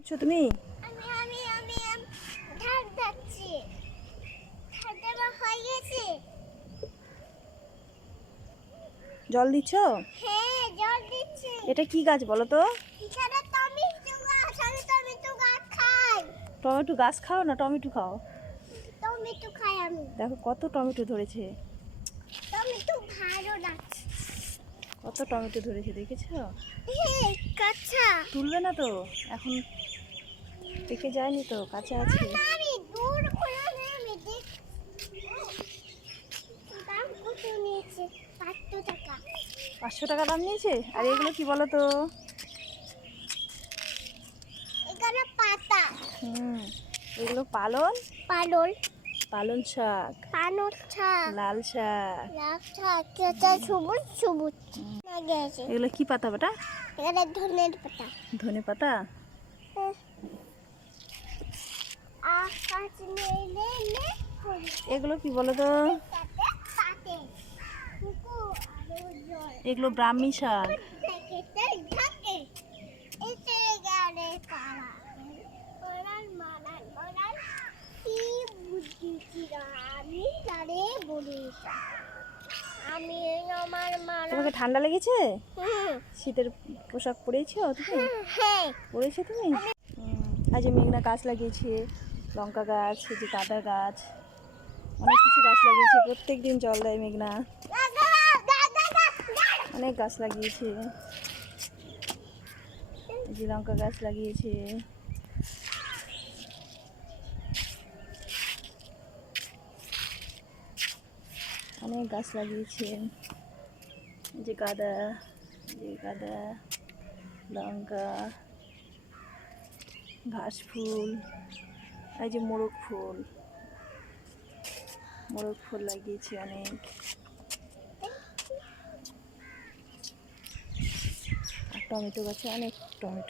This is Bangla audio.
করছো তুমি? আমি আমি আমি ধান যাচ্ছি। ধান দেওয়া হয়ে গেছে। জল দিচ্ছ? হ্যাঁ, জল দিচ্ছি। এটা কি গাছ বলো তো? এখানে টমেটো গাছ, আমি টমেটো গাছ খাই। টমেটো গাছ খাও না টমেটো খাও? টমেটো খাই আমি। দেখো কত টমেটো ধরেছে, টমেটো ভালো গাছ। কত টমেটো ধরেছে দেখেছো? হ্যাঁ, কাঁচা। তুলবে না তো এখন, পেকে যায়নি তো, কাঁচা আছে। না, আমি দূর করে আমি দেখ। দাম কত নিয়েছে? 500 টাকা। 500 টাকা দাম নিয়েছে। আর এগুলো কি বলো তো? এখানে পাতা। এগুলো পালন পালন। পালন শাক, পালন শাক। লাল শাক। লাল শাক, এটা সবুজ সবুজ। লাগে আছে। এগুলো কি পাতা বেটা? এখানে ধনের পাতা। ধনে পাতা। আকাশ নীলে নীলে হলুদ। এগুলো কি বলো তো? তাতে পাতে। কুকুর আলো জল। এগুলো ব্রাহ্মী শাক। দেখতে ঢাকে। এতে গেলে কারা। ওরাল মারাল ওরাল। কি বুদ্ধি ছিল আমি তারে বলি। আমি আমার মারা। তোমাকে ঠান্ডা লেগেছে? হুম। শীতের পোশাক পরেছো তুমি? হ্যাঁ। পরেছো তুমি? আজ মেঘনা গাছ লাগিয়েছে, লঙ্কা গাছ, এই যে কাঁদা গাছ, অনেক কিছু গাছ লাগিয়েছে। প্রত্যেক দিন জল দেয় মেঘনা, অনেক গাছ লাগিয়েছে। এই যে লঙ্কা গাছ লাগিয়েছে, অনেক গাছ লাগিয়েছে। এই যে গাঁদা, লঙ্কা, ঘাস ফুল, এই যে মোরগ ফুল লাগিয়েছে অনেক। আর টমেটো গাছে অনেক টমেটো।